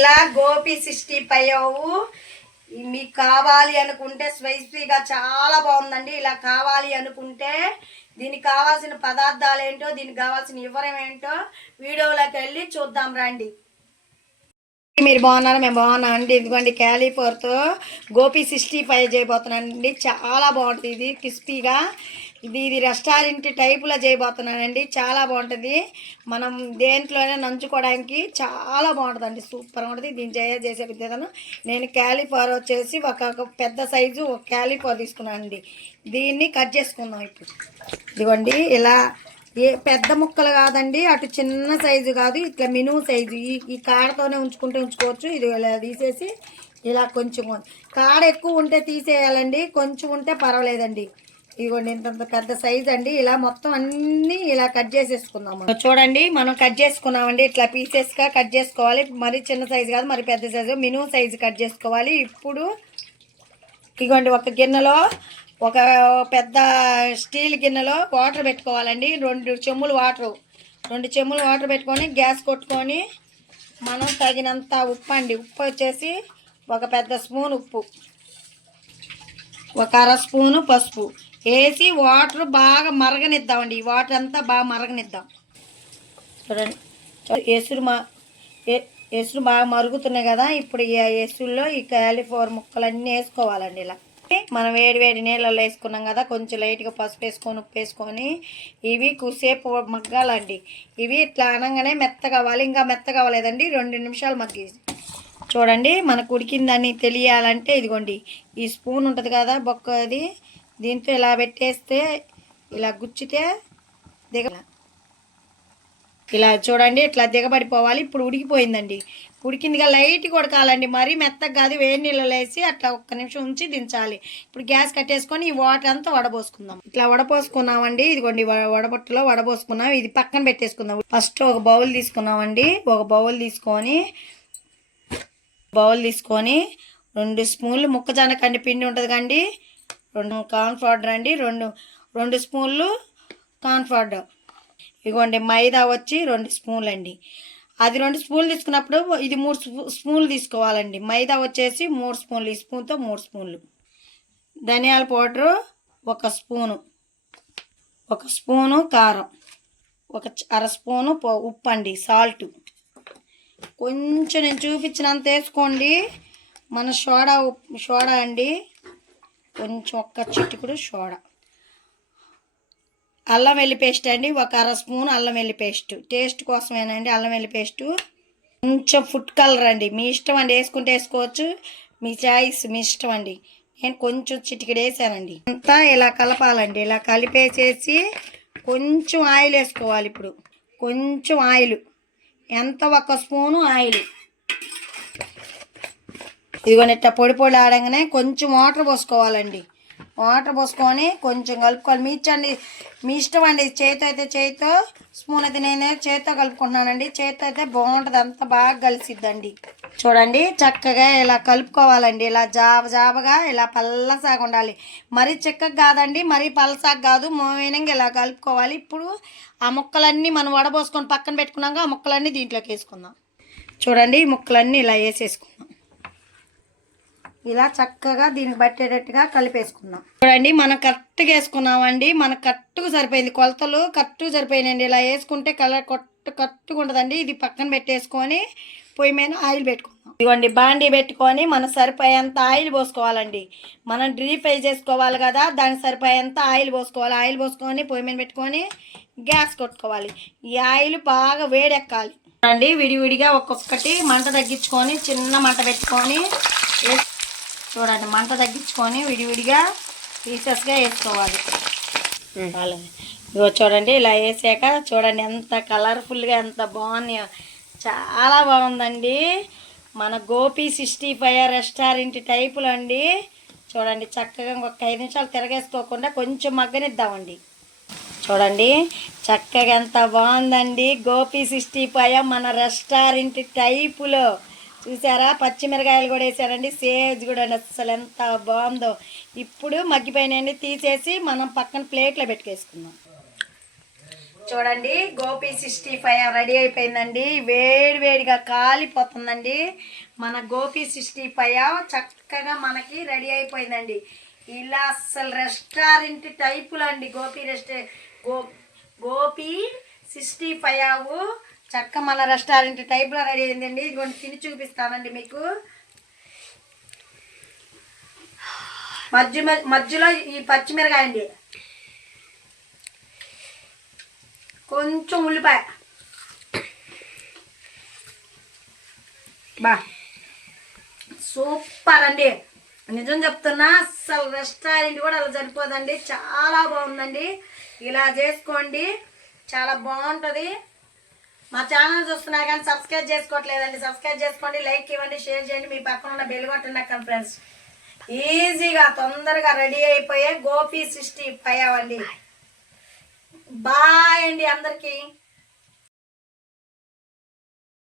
ఇలా Gopi sixty five మీకు కావాలి అనుకుంటే స్పైసీగా చాలా బాగుందండి. ఇలా కావాలి అనుకుంటే దీనికి కావాల్సిన పదార్థాలు ఏంటో దీనికి కావాల్సిన వివరం ఏంటో వీడియోలోకి వెళ్ళి చూద్దాం రండి. మీరు బాగున్నారా? మేము బాగున్నాం అండి. ఇదిగోండి క్యాలీఫోర్తో గోపి సిక్స్టీ ఫైవ్ చేయబోతున్నానండి. చాలా బాగుంటుంది ఇది క్రిస్పీగా. ఇది ఇది రెస్టారెంట్ టైపులో చేయబోతున్నానండి. చాలా బాగుంటుంది. మనం దేంట్లోనే నంచుకోవడానికి చాలా బాగుంటుందండి. సూపర్ ఉంటుంది. దీన్ని చేయ చేసే విధానం నేను క్యాలీఫ్లవర్ వచ్చేసి ఒక ఒక పెద్ద సైజు ఒక క్యాలీఫ్లవర్ తీసుకున్నానండి. దీన్ని కట్ చేసుకుందాం ఇప్పుడు. ఇదిగోండి ఇలా ఏ పెద్ద ముక్కలు కాదండి అటు చిన్న సైజు కాదు ఇట్లా మినుము సైజు. ఈ ఈ కాడతోనే ఉంచుకుంటే ఉంచుకోవచ్చు. ఇది ఇలా తీసేసి ఇలా కొంచెం కాడ ఎక్కువ ఉంటే తీసేయాలండి కొంచెం ఉంటే పర్వాలేదండి. ఇదిగోండి ఇంత పెద్ద సైజ్ అండి. ఇలా మొత్తం అన్నీ ఇలా కట్ చేసేసుకుందాం చూడండి మనం కట్ చేసుకున్నామండి. ఇట్లా పీసెస్గా కట్ చేసుకోవాలి. మరి చిన్న సైజు కాదు మరి పెద్ద సైజు. మినిమం సైజు కట్ చేసుకోవాలి. ఇప్పుడు ఇదిగోండి ఒక గిన్నెలో ఒక పెద్ద స్టీల్ గిన్నెలో వాటర్ పెట్టుకోవాలండి. రెండు చెమ్ములు వాటర్. రెండు చెమ్ములు వాటర్ పెట్టుకొని గ్యాస్ కొట్టుకొని మనం తగినంత ఉప్పు అండి. ఉప్పు వచ్చేసి ఒక పెద్ద స్పూన్ ఉప్పు. ఒక అర స్పూను పసుపు. వేసి వాటర్ బాగా మరగనిద్దామండి. ఈ వాటర్ అంతా బాగా మరగనిద్దాం. చూడండి. ఎసురు మా ఎసురు బాగా మరుగుతున్నాయి కదా. ఇప్పుడు ఈ ఎసురులో ఈ క్యాలిఫ్లవర్ ముక్కలన్నీ వేసుకోవాలండి ఇలా. మనం వేడి వేడి నీళ్ళలో వేసుకున్నాం కదా కొంచెం లైట్గా పసుపు వేసుకొని ఉప్పు వేసుకొని ఇవి కుసేపు మగ్గాలండి. ఇవి ఇట్లా అనగానే మెత్తగా అవ్వాలి ఇంకా మెత్తగా అవ్వలేదండి. రెండు నిమిషాలు మగ్గి చూడండి మనకు ఉడికిందని తెలియాలంటే ఇదిగోండి ఈ స్పూన్ ఉంటుంది కదా బొక్క అది దీంతో ఇలా పెట్టేస్తే ఇలా గుచ్చితే దిగ ఇలా చూడండి ఇట్లా దిగబడిపోవాలి. ఇప్పుడు ఉడికిపోయిందండి. ఉడికిందిగా లైట్ ఉడకాలండి మరీ మెత్తగా కాదు వేడి నీళ్ళలో వేసి అట్లా ఒక్క నిమిషం ఉంచి దించాలి. ఇప్పుడు గ్యాస్ కట్టేసుకొని ఈ వాటర్ అంతా వడబోసుకుందాం. ఇట్లా వడపోసుకున్నామండి ఇదిగోండి వ- వడబొట్టులో వడబోసుకున్నాం. ఇది పక్కన పెట్టేసుకుందాం. ఫస్ట్ ఒక బౌల్ తీసుకున్నామండి. ఒక బౌల్ తీసుకొని బౌల్ తీసుకొని రెండు స్పూన్లు మొక్కజొన్న కండి పిండి ఉంటుంది కండి. రెండు కార్న్ పౌడర్ అండి. రెండు రెండు స్పూన్లు కార్న్ పౌడర్. ఇగోండి మైదా వచ్చి రెండు స్పూన్లు అండి అది రెండు స్పూన్లు తీసుకున్నప్పుడు ఇది మూడు స్పూ- స్పూన్లు తీసుకోవాలండి. మైదా వచ్చేసి మూడు స్పూన్లు ఈ స్పూన్తో మూడు స్పూన్లు. ధనియాల పౌడరు ఒక స్పూను. ఒక స్పూను కారం. ఒక అర స్పూను ఉప్పు అండి సాల్ట్. కొంచెం నేను చూపించినంత వేసుకోండి. మన సోడా ఉప్- సోడా అండి. కొంచెం ఒక్క కూడా సోడా అల్లం వెల్లి పేస్ట్ అండి ఒక అర స్పూన్ అల్లం వెల్లి పేస్ట్. టేస్ట్ కోసమేనండి అల్లం వెల్లి పేస్టు. కొంచెం ఫుడ్ కలర్ అండి. మీ ఇష్టం అండి వేసుకుంటే వేసుకోవచ్చు. మీ చాయిస్ మీ ఇష్టం అండి. నేను కొంచెం చిటికెడు వేసానండి. అంతా ఇలా కలపాలండి. ఇలా కలిపేసేసి కొంచెం ఆయిల్ వేసుకోవాలి ఇప్పుడు. కొంచెం ఆయిల్. ఎంత ఒక స్పూను ఆయిల్. ఇదిగోని పొడి పొడి ఆడంగానే కొంచెం వాటర్ పోసుకోవాలండి. వాటర్ పోసుకొని కొంచెం కలుపుకోవాలి. మీ ఇచ్చండి మీ ఇష్టం అండి. చేతితో అయితే చేతితో స్పూన్ అయితే నేను చేతితో కలుపుకుంటున్నానండి. చేతితో అయితే బాగుంటుంది. అంత బాగా కలిసిద్దండి. చూడండి చక్కగా ఇలా కలుపుకోవాలండి. ఇలా జాబ జాబగా ఇలా పల్లసాగా ఉండాలి. మరీ చిక్కగా కాదండి మరీ పలసాగా కాదు. మోయినంగా ఇలా కలుపుకోవాలి. ఇప్పుడు ఆ ముక్కలన్నీ మనం వడబోసుకొని పక్కన పెట్టుకున్నాక ఆ ముక్కలన్నీ దీంట్లోకి వేసుకుందాం. చూడండి ఈ ముక్కలన్నీ ఇలా వేసేసుకుందాం. ఇలా చక్కగా దీనికి పట్టేటట్టుగా కలిపేసుకుందాం. చూడండి మనం కరెక్ట్గా వేసుకున్నామండి. మనకు కరెక్ట్గా సరిపోయింది. కొలతలు కరెక్ట్గా సరిపోయినాయండి. ఇలా వేసుకుంటే కలర్ కొట్టు కరెక్ట్గా ఉంటుందండి. ఇది పక్కన పెట్టేసుకొని పొయ్యి మీద ఆయిల్ పెట్టుకుందాం. ఇదిగోండి బాండీ పెట్టుకొని మనం సరిపోయేంత ఆయిల్ పోసుకోవాలండి. మనం డ్రీప్ ఫ్రై చేసుకోవాలి కదా దానికి సరిపోయేంత ఆయిల్ పోసుకోవాలి. ఆయిల్ పోసుకొని పొయ్యి మీద పెట్టుకొని గ్యాస్ కొట్టుకోవాలి. ఈ ఆయిల్ బాగా వేడెక్కాలి. అండి విడివిడిగా ఒక్కొక్కటి మంట తగ్గించుకొని చిన్న మంట పెట్టుకొని చూడండి మంట తగ్గించుకొని విడివిడిగా పీసెస్గా వేసుకోవాలి. అలాగే. ఇగో చూడండి ఇలా వేసాక చూడండి ఎంత కలర్ఫుల్గా ఎంత బాగున్నాయో. చాలా బాగుందండి. మన గోపి సిక్స్టీ ఫైవ్ రెస్టారెంట్ టైపులో అండి. చూడండి చక్కగా ఒక ఐదు నిమిషాలు తిరగేసుకోకుండా కొంచెం మగ్గనిద్దామండి. చూడండి చక్కగా ఎంత బాగుందండి. గోపి సిక్స్టీ ఫైవ్ మన రెస్టారెంట్ టైపులో. చూసారా? పచ్చిమిరకాయలు కూడా వేసారండి. సేజ్ కూడా అసలు ఎంత బాగుందో. ఇప్పుడు మగ్గిపోయినండి తీసేసి మనం పక్కన ప్లేట్లో పెట్టుకేసుకుందాం. చూడండి గోపి సిక్స్టీ ఫైవ్ రెడీ అయిపోయిందండి. వేడి వేడిగా కాలిపోతుందండి. మన గోపి సిక్స్టీ ఫైవ్ చక్కగా మనకి రెడీ అయిపోయిందండి. ఇలా అసలు రెస్టారెంట్ టైపులో అండి గోపి రెస్టారెంట్ గో గోపి సిక్స్టీ ఫైవ్ చక్క మన రెస్టారెంట్ టైప్లో రెడీ అయిందండి. ఇదిగోండి తిని చూపిస్తానండి మీకు. మధ్య మధ్యలో ఈ పచ్చిమిరకాయ అండి కొంచెం ఉల్లిపాయ. బా. సూపర్ అండి. నిజం చెప్తున్నా అసలు రెస్టారెంట్ కూడా అలా సరిపోదండి. చాలా బాగుందండి. ఇలా చేసుకోండి. చాలా బాగుంటుంది. మా ఛానల్ చూస్తున్నా కానీ సబ్స్క్రైబ్ చేసుకోవట్లేదండి. సబ్స్క్రైబ్ చేసుకోండి లైక్ ఇవ్వండి షేర్ చేయండి. మీ పక్కన ఉన్న బెల్ కొట్టండి అక్కడ ఫ్రెండ్స్ ఈజీగా తొందరగా రెడీ అయిపోయే గోపి సిక్స్టీ ఫైవ్ అండి బాయ్ అండి అందరికీ.